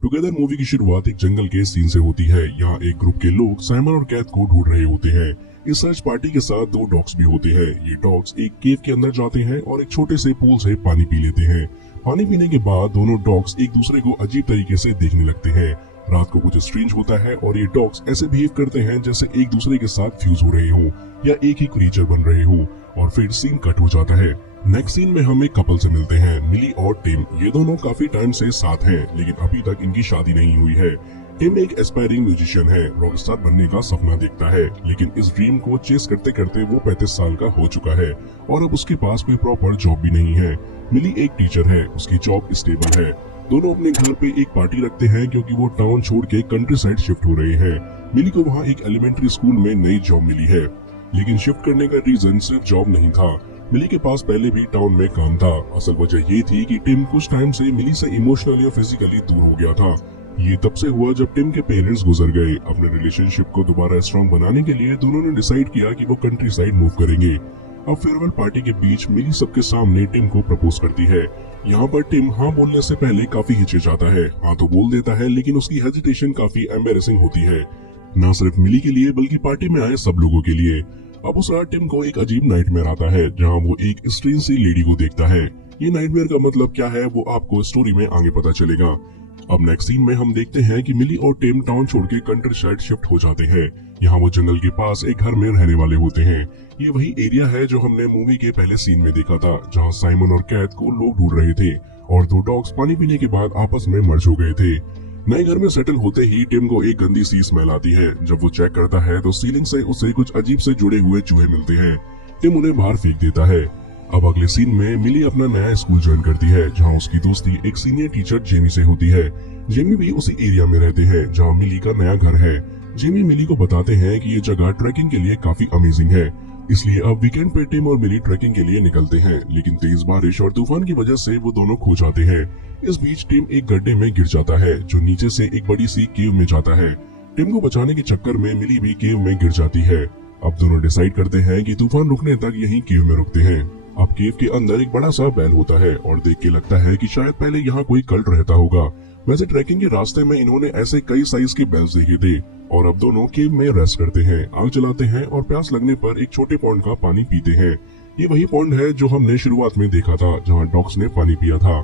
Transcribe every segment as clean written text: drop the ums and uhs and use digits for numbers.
Together movie की शुरुआत एक जंगल के सीन से होती है। यहाँ एक ग्रुप के लोग साइमन और कैथ को ढूंढ रहे होते हैं। इस सर्च पार्टी के साथ दो डॉग्स भी होते हैं। ये डॉग्स एक केव के अंदर जाते हैं और एक छोटे से पूल से पानी पी लेते हैं। पानी पीने के बाद दोनों डॉग्स एक दूसरे को अजीब तरीके से देखने लगते हैं। रात को कुछ स्ट्रेंज होता है और ये डॉग्स ऐसे बिहेव करते हैं जैसे एक दूसरे के साथ फ्यूज हो रहे हो या एक ही क्रीचर बन रहे हो। और फिर सीन कट हो जाता है। नेक्स्ट सीन में हम एक कपल से मिलते हैं, मिली और टिम। ये दोनों काफी टाइम से साथ हैं, लेकिन अभी तक इनकी शादी नहीं हुई है। टिम एक एस्पायरिंग म्यूजिशियन है, रॉकस्टार बनने का सपना देखता है, लेकिन इस ड्रीम को चेस करते करते वो 35 साल का हो चुका है और अब उसके पास कोई प्रॉपर जॉब भी नहीं है। मिली एक टीचर है, उसकी जॉब स्टेबल है। दोनों अपने घर पे एक पार्टी रखते हैं क्योंकि वो टाउन छोड़ के कंट्री साइड शिफ्ट हो रहे हैं। मिली को वहाँ एक एलिमेंट्री स्कूल में नई जॉब मिली है, लेकिन शिफ्ट करने का रीजन सिर्फ जॉब नहीं था। मिली के पास पहले भी टाउन में काम था। असल वजह ये थी कि टिम कुछ टाइम से मिली से इमोशनली और फिजिकली दूर हो गया था। ये तब से हुआ जब टिम के पेरेंट्स गुजर गए। अपने रिलेशनशिप को दोबारा स्ट्रॉन्ग बनाने के लिए दोनों ने डिसाइड किया कि वो कंट्री साइड मूव करेंगे। अब फेयरवेल पार्टी के बीच मिली सबके सामने टिम को प्रपोज करती है। यहाँ पर टिम हाँ बोलने से पहले काफी हिचकिचाता है। हाँ तो बोल देता है, लेकिन उसकी हेजिटेशन काफी एम्बेरसिंग होती है, न सिर्फ मिली के लिए बल्कि पार्टी में आए सब लोगों के लिए। अब उस रात टिम को एक अजीब नाइटमेयर आता है, जहां वो एक स्ट्रेंज सी लेडी को देखता है। ये नाइटमेयर का मतलब क्या है वो आपको स्टोरी में आगे पता चलेगा। अब नेक्स्ट सीन में हम देखते हैं कि मिली और टिम टाउन छोड़ के कंट्री साइड शिफ्ट हो जाते हैं। यहाँ वो जंगल के पास एक घर में रहने वाले होते हैं। ये वही एरिया है जो हमने मूवी के पहले सीन में देखा था, जहाँ साइमन और कैथ को लोग ढूंढ रहे थे और दो डॉग्स पानी पीने के बाद आपस में मर्ज हो गए थे। नए घर में सेटल होते ही टिम को एक गंदी सी स्मेल आती है। जब वो चेक करता है तो सीलिंग से उसे कुछ अजीब से जुड़े हुए चूहे मिलते हैं। टिम उन्हें बाहर फेंक देता है। अब अगले सीन में मिली अपना नया स्कूल ज्वाइन करती है, जहां उसकी दोस्ती एक सीनियर टीचर जेमी से होती है। जेमी भी उसी एरिया में रहते हैं जहां मिली का नया घर है। जेमी मिली को बताते हैं कि ये जगह ट्रैकिंग के लिए काफी अमेजिंग है, इसलिए अब वीकेंड पे टिम और मिली ट्रैकिंग के लिए निकलते हैं, लेकिन तेज बारिश और तूफान की वजह से वो दोनों खो जाते हैं। इस बीच टिम एक गड्ढे में गिर जाता है, जो नीचे से एक बड़ी सी केव में जाता है। टिम को बचाने के चक्कर में मिली भी केव में गिर जाती है। अब दोनों डिसाइड करते हैं कि तूफान रुकने तक यहीं केव में रुकते हैं। अब केव के अंदर एक बड़ा सा बैल होता है और देख के लगता है कि शायद पहले यहाँ कोई कल्ट रहता होगा। वैसे ट्रैकिंग के रास्ते में इन्होंने ऐसे कई साइज के बैल्स देखे थे। और अब दोनों केव में रेस्ट करते हैं, आग जलाते हैं और प्यास लगने पर एक छोटे पॉन्ड का पानी पीते हैं। ये वही पॉन्ड है जो हमने शुरुआत में देखा था, जहाँ डॉग्स ने पानी पिया था।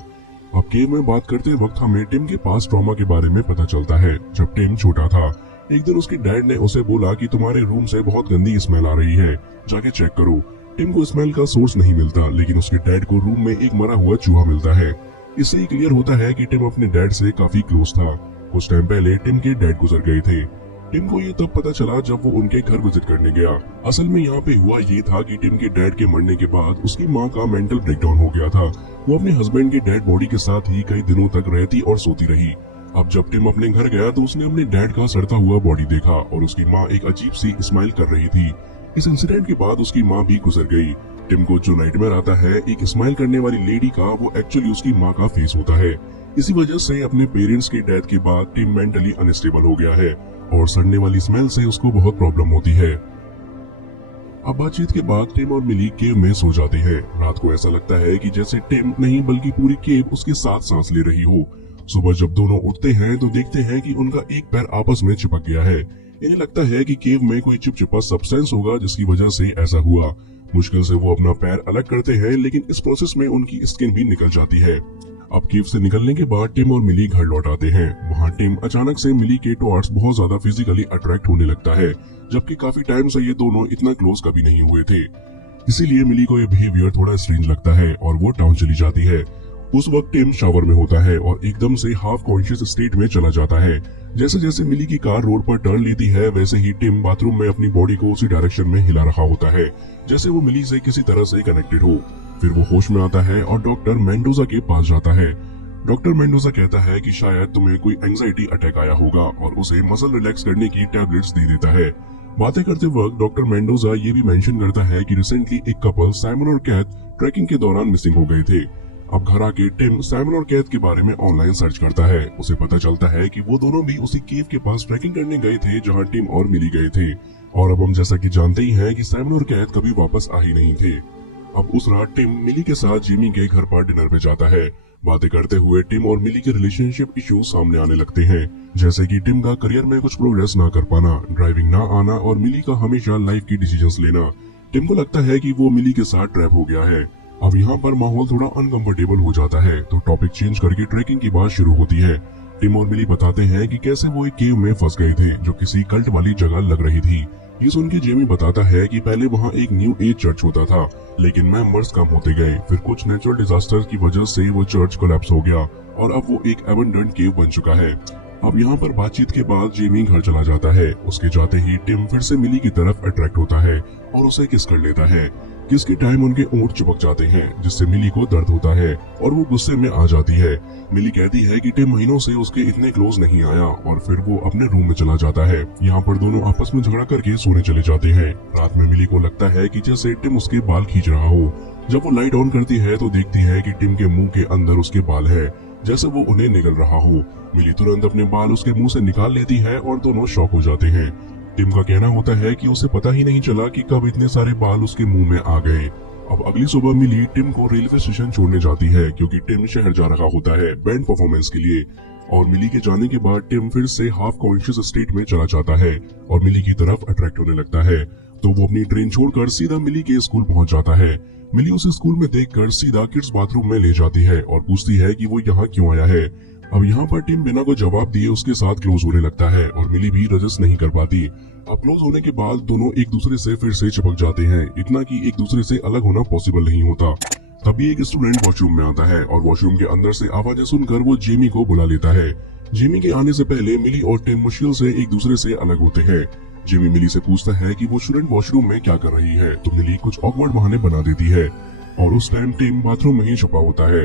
अब केव में बात करते वक्त हमें टिम के पास ट्रॉमा के बारे में पता चलता है। जब टिम छोटा था, एक दिन उसके डैड ने उसे बोला कि तुम्हारे रूम से बहुत गंदी स्मेल आ रही है, जाके चेक करो। टिम को स्मेल का सोर्स नहीं मिलता, लेकिन उसके डैड को रूम में एक मरा हुआ चूहा मिलता है। इससे ही क्लियर होता है कि टिम अपने डैड से काफी क्लोज था। कुछ टाइम पहले टिम के डैड गुजर गए थे। टिम को ये तब पता चला जब वो उनके घर विजिट करने गया। असल में यहाँ पे हुआ ये था कि टिम के डैड के मरने के बाद उसकी माँ का मेंटल ब्रेकडाउन हो गया था। वो अपने हस्बैंड के डेड बॉडी के साथ ही कई दिनों तक रहती और सोती रही। अब जब टिम अपने घर गया तो उसने अपने डैड का सड़ता हुआ बॉडी देखा और उसकी माँ एक अजीब सी स्माइल कर रही थी। इस इंसिडेंट के बाद उसकी माँ भी गुजर गई। टिम को जो नाइटमेयर आता है एक स्माइल करने वाली लेडी का, वो एक्चुअली उसकी माँ का फेस होता है। इसी वजह से अपने पेरेंट्स के डेथ के बाद टिम मेंटली अनस्टेबल हो गया है और सड़ने वाली स्मेल से उसको बहुत प्रॉब्लम होती है। अब बातचीत के बाद टिम और मिली केव में सो जाते हैं। रात को ऐसा लगता है कि जैसे टिम नहीं बल्कि पूरी केव उसके साथ सांस ले रही हो। सुबह जब दोनों उठते हैं तो देखते हैं कि उनका एक पैर आपस में चिपक गया है। इन्हें लगता है कि केव में कोई चिपचिपा सब्सटेंस होगा जिसकी वजह से ऐसा हुआ। मुश्किल से वो अपना पैर अलग करते हैं, लेकिन इस प्रोसेस में उनकी स्किन भी निकल जाती है। अब केव से निकलने के बाद टिम और मिली घर लौट आते हैं। वहाँ टिम अचानक से मिली के टुवर्ड्स बहुत ज्यादा फिजिकली अट्रैक्ट होने लगता है, जबकि काफी टाइम से ये दोनों इतना क्लोज कभी नहीं हुए थे। इसीलिए मिली को ये बिहेवियर थोड़ा स्ट्रेंज लगता है और वो टाउन चली जाती है। उस वक्त टिम शावर में होता है और एकदम से हाफ कॉन्शियस स्टेट में चला जाता है। जैसे जैसे मिली की कार रोड पर टर्न लेती है, वैसे ही टिम बाथरूम में अपनी बॉडी को उसी डायरेक्शन में हिला रहा होता है, जैसे वो मिली से किसी तरह से कनेक्टेड हो। फिर वो होश में आता है और डॉक्टर मेंडोजा के पास जाता है। डॉक्टर मेंडोजा कहता है कि शायद तुम्हें कोई एंजाइटी अटैक आया होगा और उसे मसल रिलैक्स करने की टैबलेट्स दे देता है। बातें करते वक्त डॉक्टर मेंडोजा ये भी मेंशन करता है कि रिसेंटली एक कपल साइमन और कैथ ट्रैकिंग के दौरान मिसिंग हो गए थे। अब घर आके टिम साइमन और कैथ के बारे में ऑनलाइन सर्च करता है। उसे पता चलता है कि वो दोनों भी उसी केव के पास ट्रैकिंग करने गए थे जहाँ टिम और मिली गए थे। और अब हम जैसा कि जानते ही हैं कि साइमन और कैथ कभी वापस आ ही नहीं थे। अब उस रात टिम मिली के साथ जिमी के घर पर डिनर पे जाता है। बातें करते हुए टिम और मिली के रिलेशनशिप इश्यूज सामने आने लगते हैं, जैसे कि टिम का करियर में कुछ प्रोग्रेस ना कर पाना, ड्राइविंग ना आना और मिली का हमेशा लाइफ की डिसीजंस लेना। टिम को लगता है कि वो मिली के साथ ट्रैप हो गया है। अब यहाँ पर माहौल थोड़ा अनकंफर्टेबल हो जाता है, तो टॉपिक चेंज करके ट्रैकिंग की बात शुरू होती है। टिम और मिली बताते हैं कि कैसे वो एक केव में फंस गए थे जो किसी कल्ट वाली जगह लग रही थी। ये सुन के जेमी बताता है कि पहले वहाँ एक न्यू एज चर्च होता था, लेकिन मेंबर्स कम होते गए। फिर कुछ नेचुरल डिजास्टर की वजह से वो चर्च कोलैप्स हो गया और अब वो एक एबंडन्ड केव बन चुका है। अब यहाँ पर बातचीत के बाद जेमी घर चला जाता है। उसके जाते ही टिम फिर से मिली की तरफ अट्रैक्ट होता है और उसे किस कर लेता है। किस के टाइम उनके ऊँट चिपक जाते हैं, जिससे मिली को दर्द होता है और वो गुस्से में आ जाती है। मिली कहती है कि टिम महीनों से उसके इतने क्लोज नहीं आया और फिर वो अपने रूम में चला जाता है। यहाँ पर दोनों आपस में झगड़ा करके सोने चले जाते हैं। रात में मिली को लगता है कि जैसे टिम उसके बाल खींच रहा हो। जब वो लाइट ऑन करती है तो देखती है कि टिम के मुंह के अंदर उसके बाल है, जैसे वो उन्हें निगल रहा हो। मिली तुरंत अपने बाल उसके मुंह से निकाल लेती है और दोनों शॉक हो जाते हैं। टिम का कहना होता है कि उसे पता ही नहीं चला कि कब इतने सारे बाल उसके मुंह में आ गए। अब अगली सुबह मिली टिम को रेलवे स्टेशन छोड़ने जाती है, क्योंकि टिम शहर जा रहा होता है बैंड परफॉर्मेंस के लिए। और मिली के जाने के बाद टिम फिर से हाफ कॉन्शियस स्टेट में चला जाता है और मिली की तरफ अट्रैक्ट होने लगता है। तो वो अपनी ट्रेन छोड़कर सीधा मिली के स्कूल पहुंच जाता है। मिली उसे स्कूल में देखकर सीधा किड्स बाथरूम में ले जाती है और पूछती है कि वो यहाँ क्यों आया है। अब यहाँ पर टिम बिना कोई जवाब दिए उसके साथ क्लोज होने लगता है और मिली भी रजिस्ट नहीं कर पाती। अब क्लोज होने के बाद दोनों एक दूसरे से फिर से चिपक जाते हैं, इतना कि एक दूसरे से अलग होना पॉसिबल नहीं होता। तभी एक स्टूडेंट वॉशरूम में आता है और वॉशरूम के अंदर से आवाजें सुनकर वो जेमी को बुला लेता है। जेमी के आने से पहले मिली और टिम मुश्किल से एक दूसरे से अलग होते हैं। जेमी मिली से पूछता है कि वो स्टूडेंट वॉशरूम में क्या कर रही है, तो मिली कुछ ऑकवर्ड बहाने बना देती है और उस टाइम टिम बाथरूम में ही छुपा होता है।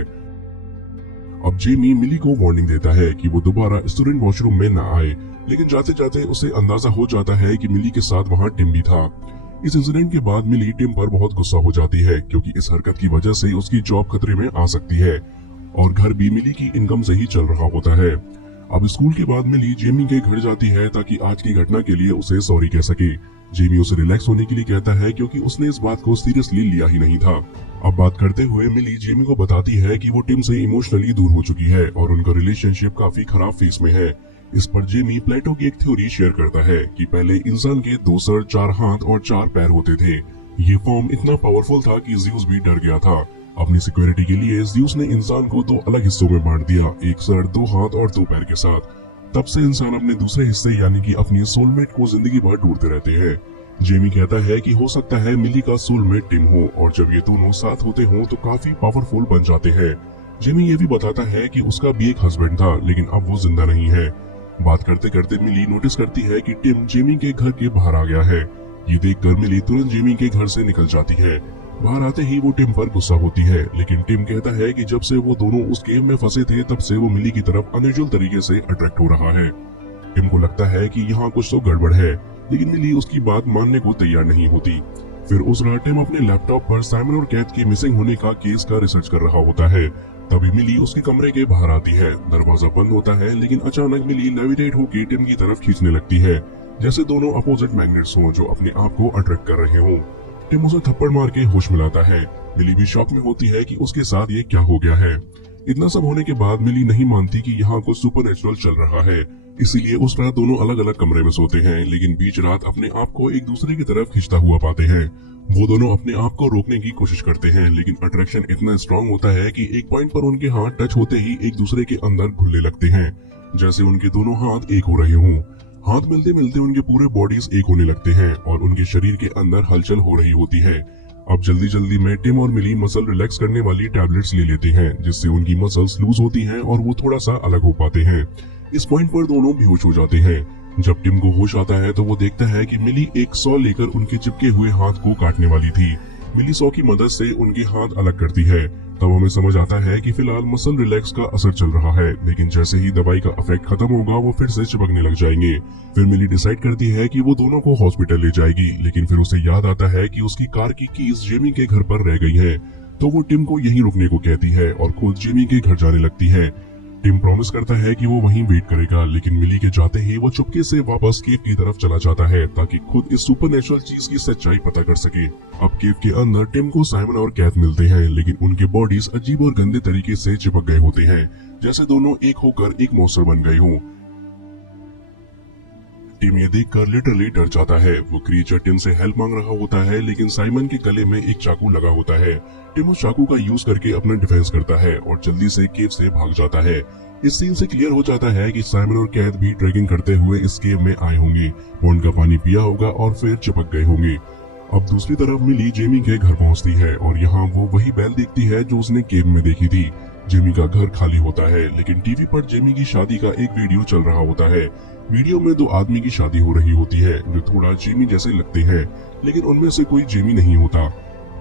अब जेमी मिली को वार्निंग देता है कि वो दोबारा स्टूडेंट वॉशरूम में न आए, लेकिन जाते जाते उसे अंदाजा हो जाता है कि मिली के साथ वहाँ टिम भी था। इस इंसिडेंट के बाद मिली टिम पर बहुत गुस्सा हो जाती है, क्योंकि इस हरकत की वजह से उसकी जॉब खतरे में आ सकती है और घर भी मिली की इनकम से ही चल रहा होता है। अब स्कूल के बाद मिली जेमी के घर जाती है ताकि आज की घटना के लिए उसे सॉरी कह सके। जेमी उसे रिलैक्स होने के लिए कहता है, क्योंकि उसने इस बात को सीरियसली लिया ही नहीं था। अब बात करते हुए मिली जेमी को बताती है कि वो टिम से इमोशनली दूर हो चुकी है और उनका रिलेशनशिप काफी खराब फेज में है। इस पर जेमी प्लेटो की एक थ्योरी शेयर करता है कि पहले इंसान के 2 सर, 4 हाथ और 4 पैर होते थे। ये फॉर्म इतना पावरफुल था कि ज़्यूस भी डर गया था। अपनी सिक्योरिटी के लिए ज़्यूस ने इंसान को 2 अलग हिस्सों में बांट दिया, एक सर, 2 हाथ और 2 पैर के साथ। तब से इंसान अपने दूसरे हिस्से यानी कि अपनी सोलमेट को जिंदगी भर ढूंढते रहते हैं। जेमी कहता है कि हो सकता है मिली का सोलमेट टिम हो और जब ये दोनों साथ होते हों तो काफी पावरफुल बन जाते हैं। जेमी ये भी बताता है कि उसका भी एक हस्बैंड था, लेकिन अब वो जिंदा नहीं है। बात करते करते मिली नोटिस करती है कि टिम जेमी के घर के बाहर आ गया है। ये देखकर मिली तुरंत जेमी के घर से निकल जाती है। बाहर आते ही वो टिम पर गुस्सा होती है, लेकिन टिम कहता है कि जब से वो दोनों उस गेम में फंसे थे तब से वो मिली की तरफ अनयूजुअल तरीके से अट्रैक्ट हो रहा है। टिम को लगता है कि यहाँ कुछ तो गड़बड़ है, लेकिन मिली उसकी बात मानने को तैयार नहीं होती। फिर उस रात टिम अपने लैपटॉप पर साइमन और कैथ के मिसिंग होने का केस का रिसर्च कर रहा होता है। तभी मिली उसके कमरे के बाहर आती है। दरवाजा बंद होता है, लेकिन अचानक मिली लेविटेट होकर टिम की तरफ खींचने लगती है, जैसे दोनों अपोजिट मैग्नेट्स हों जो अपने आप को अट्रैक्ट कर रहे हों। टिम उसे थप्पड़ मार के होश मिलाता है। मिली भी शॉक में होती है कि उसके साथ ये क्या हो गया है। इतना सब होने के बाद मिली नहीं मानती कि यहाँ कुछ सुपरनेचुरल चल रहा है, इसीलिए उस रात दोनों अलग अलग कमरे में सोते हैं, लेकिन बीच रात अपने आप को एक दूसरे की तरफ खींचता हुआ पाते हैं। वो दोनों अपने आप को रोकने की कोशिश करते हैं, लेकिन अट्रैक्शन इतना स्ट्रांग होता है कि एक पॉइंट पर उनके हाथ टच होते ही एक दूसरे के अंदर घुलने लगते हैं, जैसे उनके दोनों हाथ एक हो रहे हों। हाथ मिलते मिलते उनके पूरे बॉडीज एक होने लगते हैं और उनके शरीर के अंदर हलचल हो रही होती है। अब जल्दी जल्दी में टिम और मिली मसल रिलैक्स करने वाली टैबलेट्स ले लेते हैं, जिससे उनकी मसल्स लूज होती हैं और वो थोड़ा सा अलग हो पाते हैं। इस पॉइंट पर दोनों बेहोश हो जाते हैं। जब टिम को होश आता है तो वो देखता है कि मिली एक सॉ लेकर उनके चिपके हुए हाथ को काटने वाली थी। मिली सॉ की मदद से उनके हाथ अलग करती है। तब हमें समझ आता है कि फिलहाल मसल रिलैक्स का असर चल रहा है, लेकिन जैसे ही दवाई का इफेक्ट खत्म होगा वो फिर से चिपकने लग जाएंगे। फिर मिली डिसाइड करती है कि वो दोनों को हॉस्पिटल ले जाएगी, लेकिन फिर उसे याद आता है कि उसकी कार की कीज जेमी के घर पर रह गई है। तो वो टिम को यहीं रुकने को कहती है और खुद जेमी के घर जाने लगती है। टिम प्रॉमिस करता है कि वो वहीं वेट करेगा, लेकिन मिली के जाते ही वो चुपके से वापस केव की तरफ चला जाता है ताकि खुद इस सुपरनेचुरल चीज की सच्चाई पता कर सके। अब केव के अंदर टिम को साइमन और कैथ मिलते हैं, लेकिन उनके बॉडीज अजीब और गंदे तरीके से चिपक गए होते हैं, जैसे दोनों एक होकर एक मॉन्स्टर बन गए हों। टिम ये देखकर लिटरली डर जाता है। वो क्रिएचर टिम से हेल्प मांग रहा होता है, लेकिन साइमन के गले में एक चाकू लगा होता है। टिम उस चाकू का यूज करके अपना डिफेंस करता है और जल्दी से केव से भाग जाता है। इस सीन से क्लियर हो जाता है कि साइमन और कैथ भी ट्रैकिंग करते हुए इस केव में आए होंगे, पॉन्ड का पानी पिया होगा और फिर चिपक गए होंगे। अब दूसरी तरफ मिली जेमी के घर पहुंचती है और यहाँ वो वही बैल देखती है जो उसने केव में देखी थी। जेमी का घर खाली होता है, लेकिन टीवी पर जेमी की शादी का एक वीडियो चल रहा होता है। वीडियो में दो आदमी की शादी हो रही होती है जो थोड़ा जेमी जैसे लगते हैं, लेकिन उनमें से कोई जेमी नहीं होता।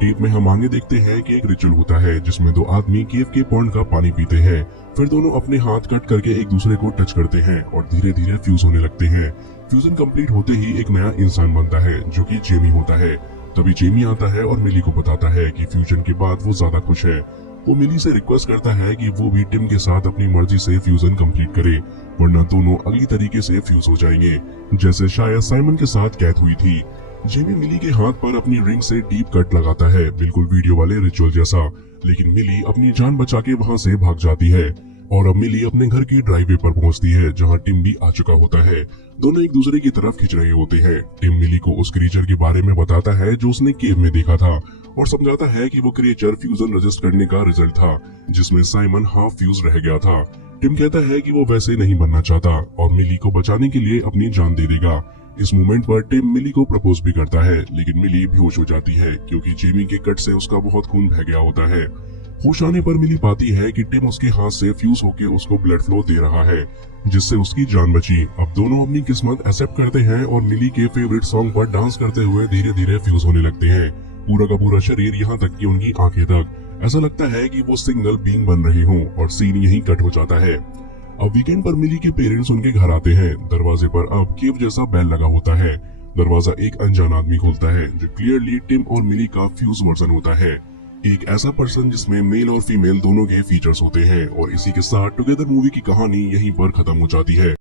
टेप में हम आगे देखते हैं कि एक रिचुअल होता है जिसमें दो आदमी केव के पॉन्ड का पानी पीते हैं, फिर दोनों अपने हाथ कट करके एक दूसरे को टच करते हैं और धीरे धीरे फ्यूज होने लगते हैं। फ्यूजन कंप्लीट होते ही एक नया इंसान बनता है जो कि जेमी होता है। तभी जेमी आता है और मिली को बताता है कि फ्यूजन के बाद वो ज्यादा खुश है। वो मिली से रिक्वेस्ट करता है कि वो भी टिम के साथ अपनी मर्जी से फ्यूजन कंप्लीट करे, वरना दोनों अगली तरीके से फ्यूज हो जाएंगे, जैसे शायद साइमन के साथ कैथ हुई थी। जेमी मिली के हाथ पर अपनी रिंग से डीप कट लगाता है, बिल्कुल वीडियो वाले रिचुअल जैसा, लेकिन मिली अपनी जान बचा के वहाँ से भाग जाती है और अब मिली अपने घर की ड्राइववे पर पहुंचती है जहां टिम भी आ चुका होता है। दोनों एक दूसरे की तरफ खिंच रहे होते हैं। टिम मिली को उस क्रिएचर के बारे में बताता है जो उसने केव में देखा था और समझाता है कि वो क्रिएचर फ्यूजन रजिस्ट करने का रिजल्ट था, जिसमें साइमन हाफ फ्यूज रह गया था। टिम कहता है कि वो वैसे नहीं बनना चाहता और मिली को बचाने के लिए अपनी जान दे देगा। इस मोमेंट पर टिम मिली को प्रपोज भी करता है, लेकिन मिली बेहोश हो जाती है क्योंकि जेमी के कट से उसका बहुत खून बह गया होता है। होश आने पर मिली पाती है कि टिम उसके हाथ से फ्यूज होके उसको ब्लड फ्लो दे रहा है, जिससे उसकी जान बची। अब दोनों अपनी किस्मत एक्सेप्ट करते हैं और मिली के फेवरेट सॉन्ग पर डांस करते हुए धीरे धीरे फ्यूज होने लगते हैं, पूरा का पूरा शरीर, यहाँ तक कि उनकी आंखें तक। ऐसा लगता है कि वो सिंगल बीइंग बन रहे हों और सीन यहीं कट हो जाता है। अब वीकेंड पर मिली के पेरेंट्स उनके घर आते हैं। दरवाजे पर अब केव जैसा बेल लगा होता है। दरवाजा एक अनजान आदमी खोलता है जो क्लियरली टिम और मिली का फ्यूज वर्जन होता है, एक ऐसा पर्सन जिसमें मेल और फीमेल दोनों के फीचर्स होते हैं। और इसी के साथ टुगेदर मूवी की कहानी यहीं पर खत्म हो जाती है।